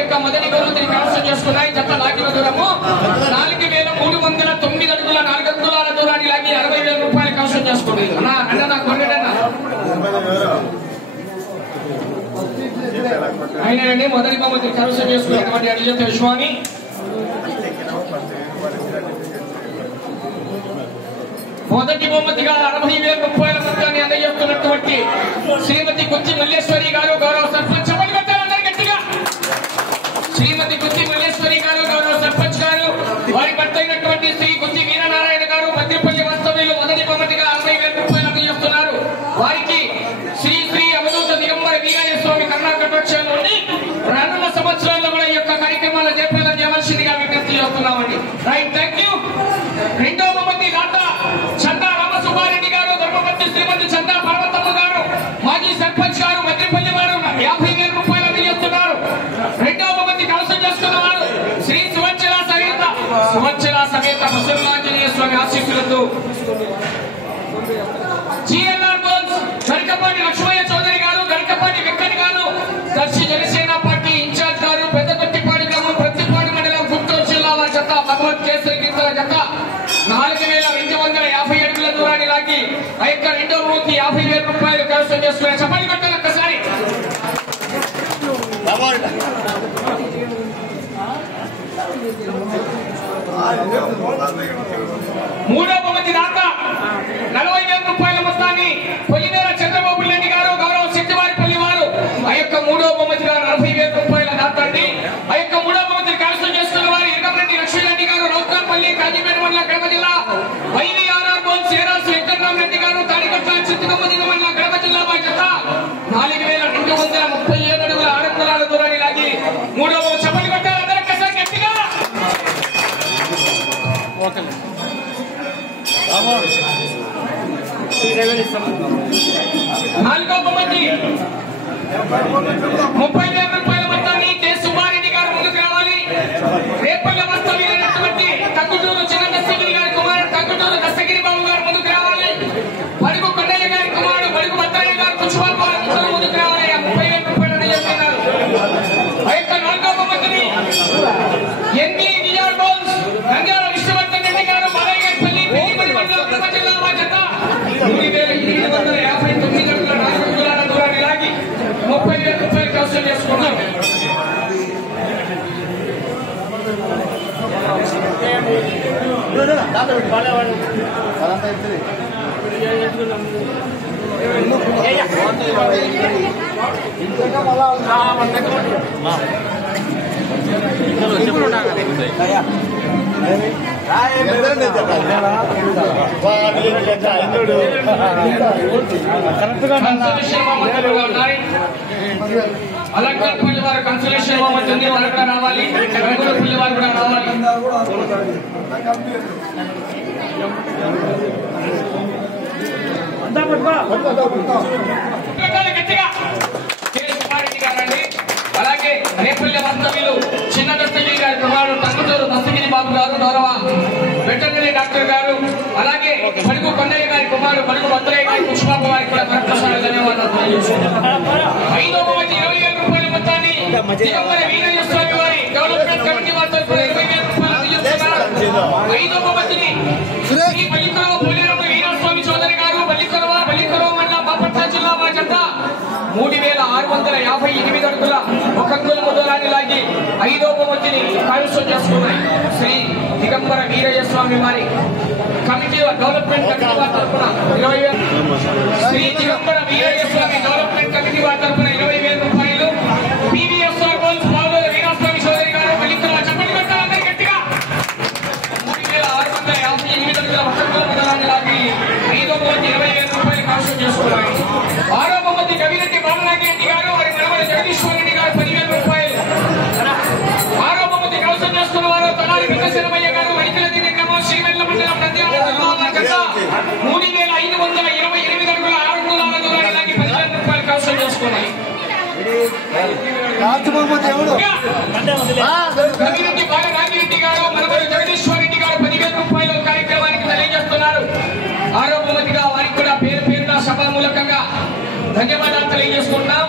యొక్క మొదటి బహుమతిని కైవసం చేసుకున్నాయి. జత లాగిన దూరము 4309 అడుగుల 4 అంగుళాల దూరాన్ని లాగి 60,000 రూపాయలు కైవసం చేసుకుంది. ఆయనండి మొదటి బహుమతిని కైవసం చేసుకున్నటువంటి అడిజత విశ్వామి. మొదటి బహుమతిగా 60,000 రూపాయల మొత్తాన్ని అందజేస్తున్నటువంటి శ్రీమతి కుచ్చి మల్లేశ్వరి గారు గౌరవ సర్పంచ్. గట్టిగా శ్రీమతి కుచ్చి మల్లేశ్వరి గారు గౌరవ సర్పంచ్ గారు, వారి భర్త అయినటువంటి శ్రీ కుచ్చి వీరనారాయణ గారు మధ్యపల్లి వాస్తవ్యులు మొదటి బహుమతిగా 60,000 రూపాయలు అందజేస్తున్నారు. వారికి శ్రీ శ్రీ అవధూత దిగంబర వీరయ్య స్వామి కర్ణాకటాక్షాల నుండి రానున్న సంవత్సరాల్లో కూడా ఈ యొక్క కార్యక్రమాల జయప్రదం చేయవలసిందిగా విజ్ఞప్తి చేస్తున్నామండి. Right, thank you. రెండో బహుమతి దాత చందా రామసుబ్బారెడ్డి గారు, ధర్మపతి శ్రీమతి చందా పర్వతమ్మ గారు, మాజీ సర్పంచ్ గారు మధ్యపల్లి వారు 50,000 రూపాయలు అందజేస్తున్నారు. రెండో బహుమతి కైవసం చేసుకున్నవారు శ్రీ సువచ్చల సమేత ప్రసన్నాంజనేయ స్వామి ఆశీస్సులతో జిఎల్ఆర్ గోల్స్ గరికపాటి లక్ష్మయ్య చౌదరి గారు, గరికపాటి వెంకట్ గారు, దర్శి జనసేన పార్టీ ఇన్ఛార్జ్ గారు, పెద్దకొట్టిపాడు గ్రామం ప్రతిపాడు మండలం గుంటూరు జిల్లా వారి జత భగవత్ కేసరి గిత్తల జత 4,250 అడుగుల దూరాన్ని లాగి ఆ యొక్క రెండో బహుమతి 50,000 రూపాయలు కైవసం చేసుకునే చప్పట్లు కొట్టాలి ఒక్కసారి. మూడో బహుమతి దాత 40,000 రూపాయల మొత్తాన్ని పొలిమేర చంద్రబాబు రెడ్డి గారు గౌరవ శెట్టివారిపల్లి వారు ఆ యొక్క మూడో బహుమతిగా 40,000 రూపాయల దాత అండి. ఆ యొక్క మూడో బహుమతిని కైవసం చేసుకున్న వారు ఇరగంరెడ్డి లక్ష్మీరెడ్డి గారు, రౌతార్పల్లి కాజీపేట మండలం కడప జిల్లా, వైవిఆర్ఆర్ గోల్స్ ఏరాసు వెంకటరామరెడ్డి గారు, తాడికట్ట చిత్తకమ్మది మండలం కడప జిల్లా వారి జత 4,237 అడుగుల 6 అంగుళాల దూరాన్ని లాగి మూడో చప్పట్లు కొట్టారు అందరూ ఒక్కసారి గట్టిగా. నాలుగో బహుమతి 30,000 రూపాయల మొత్తాన్ని కె సుబ్బారెడ్డి గారు ముందుకు రావాలి. రేపల్ల వాస్తవ్యులైనటువంటి తగ్గుటూరు చిన్న దస్తగిరి గారి కుమారుడు తగ్గుటూరు దస్తగిరి బాబు గారు ముందుకు రావాలి. బడుగు కొండయ్య గారి కుమారుడు బడుగు భద్రయ్య గారు పుష్పాలు ముందుకు రావాలి. 30,000 రూపాయలు చెప్తున్నారు. ఆ యొక్క నాలుగో బహుమతిని ఎన్బి విజయ్ గోల్స్ నంద్యాల విష్ణువర్ధన్ రెడ్డి గారు, బాలయ్యపల్లి పెళ్లిపల్లి మండలం కడప జిల్లా వారి జత 3,859 అడుగుల 4 అంగుళాల దూరాన్ని లాగి 30,000 రూపాయలు కైవసం చేసుకున్నారు. అలంకరపల్లి వారు కన్సలేషన్ బహుమతి ఉంది, వారు కూడా రావాలి. రంగులపల్లి వారు కూడా రావాలి. గట్టిగా సుబ్బారెడ్డి గారండి. అలాగే రేపల్లి వాస్తవ్యులు చిన్న దస్తగిరి గారి కుమారుడు తగ్గుటూరు దస్తగిరి బాబు గారు, గౌరవ వెటర్నరీ డాక్టర్ గారు, అలాగే బడుగు కొండయ్య గారి కుమారుడు బడుగు భద్రయ్య గారి పుష్పాబు వారికి కూడా మరొకసారి ధన్యవాదాలు తెలియజేస్తున్నాను. ఐదో బహుమతి 20,000 రూపాయల మొత్తాన్ని దిగంబర వీరయ్య స్వామి వారి డెవలప్మెంట్ కమిటీ వారి తరఫున 20,000 రూపాయలు అందజేస్తున్నారు. ఐదో బహుమతిని శ్రీ బల్లికొరవ పోలేరమ్మ వీరస్వామి చౌదరి గారు, బల్లికొరవ మండలం బాపట్ల జిల్లా వారి జత 3,658 అడుగుల 1 అంగుళం దూరాన్ని లాగి ఐదో బహుమతిని కైవసం చేసుకున్నాయి. శ్రీ దిగంబర వీరయ్య స్వామి వారి కమిటీ డెవలప్మెంట్ కమిటీ వారి తరఫున 20,000, శ్రీ దిగంబర వీరయ్య స్వామి డెవలప్మెంట్ కమిటీ వారి తరఫున 20,000 రూపాయలు. పీవీఎస్ఆర్ గోల్స్ పావుల వీరస్వామి చౌదరి గారు, బల్లికొరవ చప్పట్లు కొట్టాలి అందరూ గట్టిగా. 3,658 అడుగుల 1 అంగుళం దూరాన్ని లాగి ఐదో బహుమతి 20,000 రూపాయలు కైవసం చేసుకున్నాయి. ఆరో బహుమతి కవిరెడ్డి బాలనాగిరెడ్డి గారు, వారి మనవడు జగదీశ్వర్ రెడ్డి గారు 10,000 రూపాయలు. ఆరో బహుమతి కైవసం చేసుకున్న వారు తలారి వెంకటశరమయ్య గారు, వైద్యులది గ్రామం శ్రీవెల్ల మండలం నంద్యాల జిల్లా వారి జత 3,528 అడుగుల 6 అంగుళాల దూరాన్ని లాగి 10,000 రూపాయలు కైవసం చేసుకున్నాయి. కవిరెడ్డి బాలనాగిరెడ్డి గారు, మనవడు జగదీశ్వర్ రెడ్డి గారు 10,000 రూపాయలు కార్యక్రమానికి తెలియజేస్తున్నారు. ఆరో బహుమతిగా వారికి కూడా పేరు పేరున సభామూలకంగా ధన్యవాదాలు తెలియజేసుకుంటున్నాం.